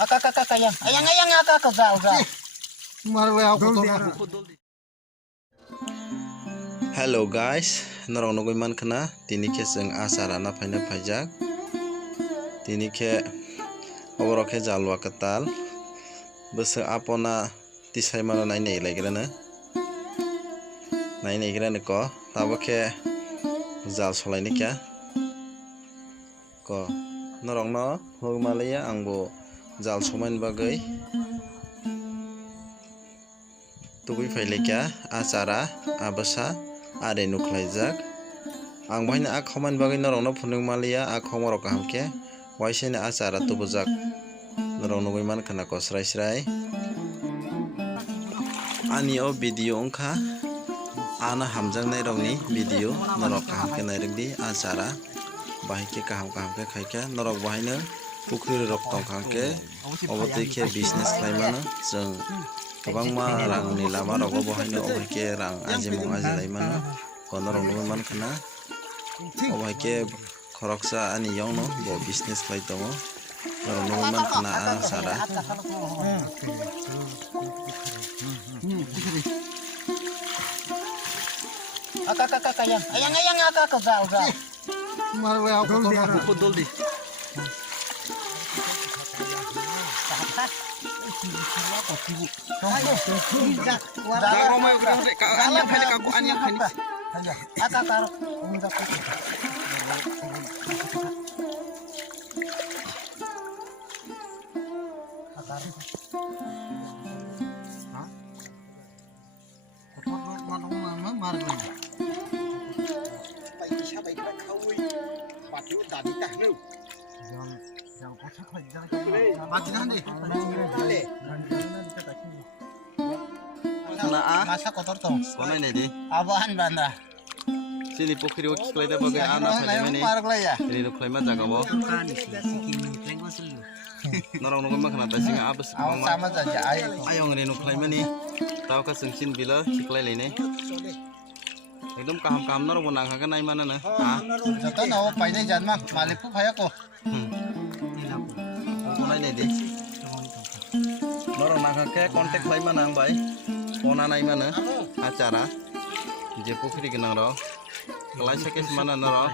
Kakak ayang kakak udah. Hello guys, norong nugui mankana tini ke jeng asara na faina faijak tini ke oboro ke jalwa ketal bese apona tisai mano nainai laigrana ko tabo ke jal solai ni kya ko norong no hugmalaya angbo jal somain bagai tugui failekya asara abasa ade nuklaijak ang bahina ak khoman bagai norong no phunung malia ak khomoro kahamke waisene asara tubujak norong nugui mankana ko srai ani o video ongkha ana hamjangnai rokni video norok kahamke nairokdi asara bahike kaham ke khaike norok bahaino pukhri rok tongkhangke obotui ke business khlaimano jeng kwbangma rangni lama rogo bahaino obaike rang ajimong ajilaimano konorok nugui mankana obaike khoroksa ani yongno bo business khlai tongo norok nugui mankana asara Kakak ayang kakak udah. doldi Masa kotor tong. konai nedi Abahan banda. sini pukhri o kiklaida bagai ana phaimani ini nuklaima jagao norong nugui mankana tasinga abas Awak sama saja ayo. ayong renu khlaimani tau ka singsin bila siklai laine ekdom kaham norong bo nangkhaga naimana na Joto nawa paine janma maliku phaya ko. konai nedi norong nangkhake contact khlaimana ang bai pona naimana acara je pukhri gnang rok kelai sekes mana norok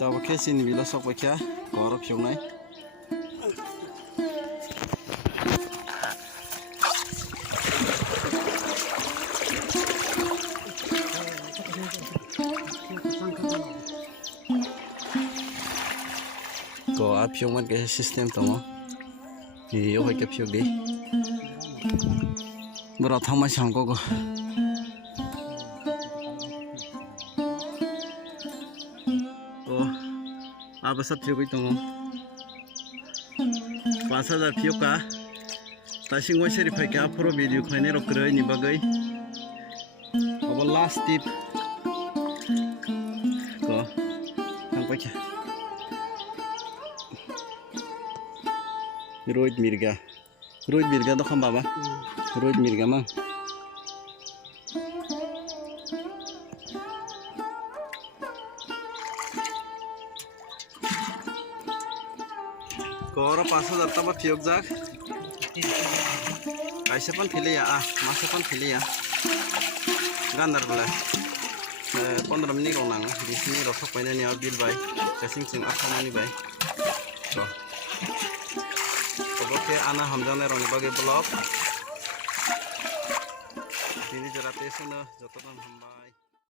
tau ke sini bila sok bakya korok yongnai ko apyong man ke system tomo yo ke pyog di berat hamai sangko ko apa sat pyog tongo 5000 pyog ka tasing wai seri phai ka pro video khaine rok kroi ni bagai abo last tip ko ang pakya roid mirga do kham baba roid mirga mang Koro 5000 taba pyog jak kaisa pan phile ya masa pan phile ya gandar bala 15 minit rong nang 20 minit rok thok paina ni bil bai kasing sing akhamani bai to oke ana hamjane rong bagi blog ini jerate seno jotodan